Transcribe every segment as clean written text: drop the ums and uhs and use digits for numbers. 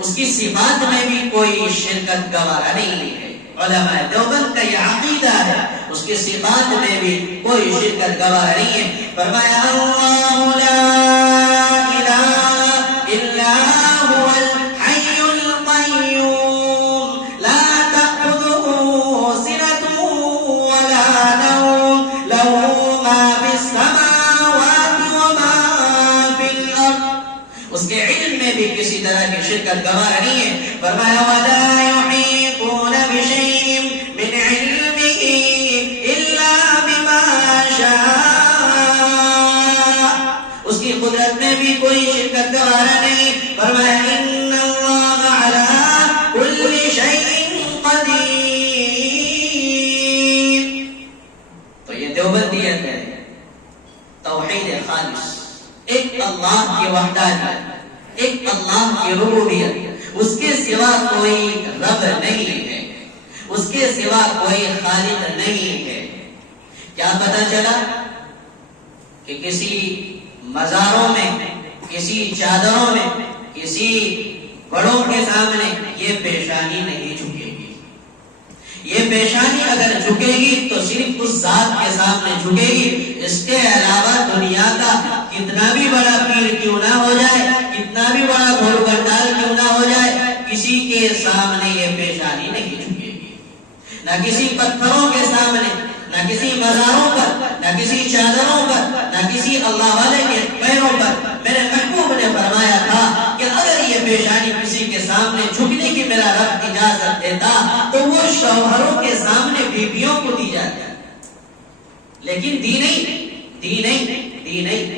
اس کی صفات میں بھی کوئی شرکت گوارا نہیں ہے. علماء دیوبند کا یہ عقیدہ ہے, اس کی صفات میں بھی کوئی شرکت گوارا نہیں ہے. فرمایا اللہ لا الہ الا هو الحی القیوم لا تأخذه سنة ولا نوم له ما في السماوات وما في الارض. اس کے علم میں بھی کسی طرح کی شرکت گوارا نہیں ہے. فرمایا ولا يحيطون بشيء من علمه الا بما شاء. اس کی قدرت میں بھی کوئی شرکت گوارا نہیں. فرمایا ان اللہ على كل شيء قدیر. تو یہ دیوبندیت ہے, توحید خالص, ایک اللہ کی وحدانیت, ایک اللہ کی ربوبیت. اس کے سوا کوئی رب نہیں ہے, اس کے سوا کوئی خالق نہیں ہے. کیا پتہ چلا کہ کسی مزاروں میں, کسی چادروں میں, کسی بڑوں کے سامنے یہ پیشانی نہیں جھکے گی. یہ پیشانی اگر جھکے گی تو صرف اس ذات کے سامنے جھکے گی. اس کے علاوہ دنیا کا کتنا بھی بڑا پیر کیوں نہ ہو جائے, کتنا بھی بڑا گھوڑ گنڈال کیوں نہ ہو جائے, کسی کے سامنے یہ پیشانی نہیں جھکے گی. نہ کسی پتھروں کے سامنے, نہ کسی مزاروں پر, نہ کسی چادروں پر, نہ کسی اللہ والے کے پیروں پر. میرے محبوب نے فرمایا تھا کہ اگر یہ پیشانی کسی کے سامنے جھکنے کی میرا رب اجازت دیتا تو وہ شوہروں کے سامنے بیویوں کو دی جاتی, لیکن دی نہیں.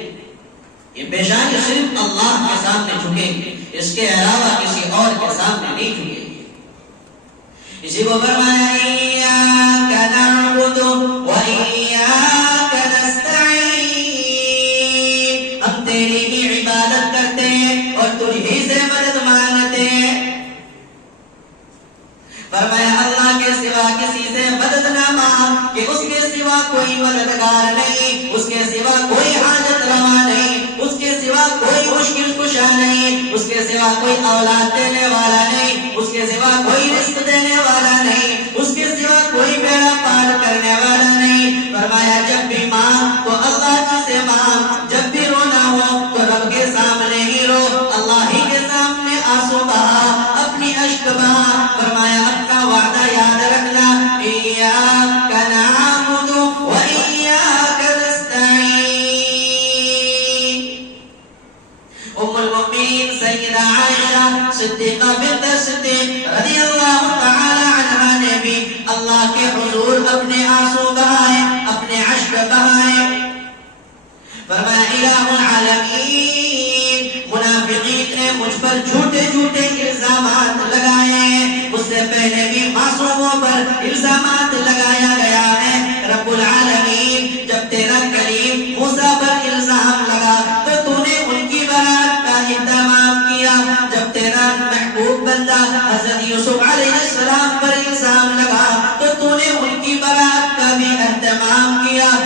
یہ پیشانی صرف اللہ کے سامنے جھکے گی, اس کے علاوہ کسی اور کے سامنے نہیں جھکے گی. اسی کو فرمایا ایاک نعبد و ایاک نستعین. ہم تیری ہی عبادت کرتے ہیں اور تجھ ہی سے مدد مانگتے ہیں. فرمایا اللہ کے سوا کسی سے مدد نہ مانگ, کہ اس کے سوا کوئی مددگار نہیں, اس کے سوا کوئی حاجت روا نہیں, اس کے سوا کوئی مشکل کشا نہیں, اس کے سوا کوئی اولاد دینے والا نہیں, اس کے سوا کوئی رزق دینے والا نہیں, اس کے سوا کوئی بیڑا پار کرنے والا نہیں. فرمایا جب بھی مانگ تو اللہ کی سے مانگ, جب بھی رونا ہو تو رب کے سامنے ہی رو, اللہ ہی کے سامنے آنسو بہا, اپنی اشک بہا. فرمایا اپنا وعدہ یاد رکھنا, ایاک نعبد و ایاک نستعین. ام المؤمنین سیدہ عائشہ صدیقہ بنت صدیق رضی اللہ تعالی عنہا نے بھی اللہ کے حضور اپنے آنسو بہائے, اپنے اشک بہائے. فرمایا الہ العالمین, منافقین نے مجھ پر جھوٹے الزامات لگائے, اس سے پہلے بھی معصوموں پر الزامات لگایا گیا ہے. رب العالمین جب تیرا کلیم موسیٰ پر الزام لگا تو تو نے ان کی برات کا اہتمام کیا. جب تیرا محبوب بندہ حضرت یوسف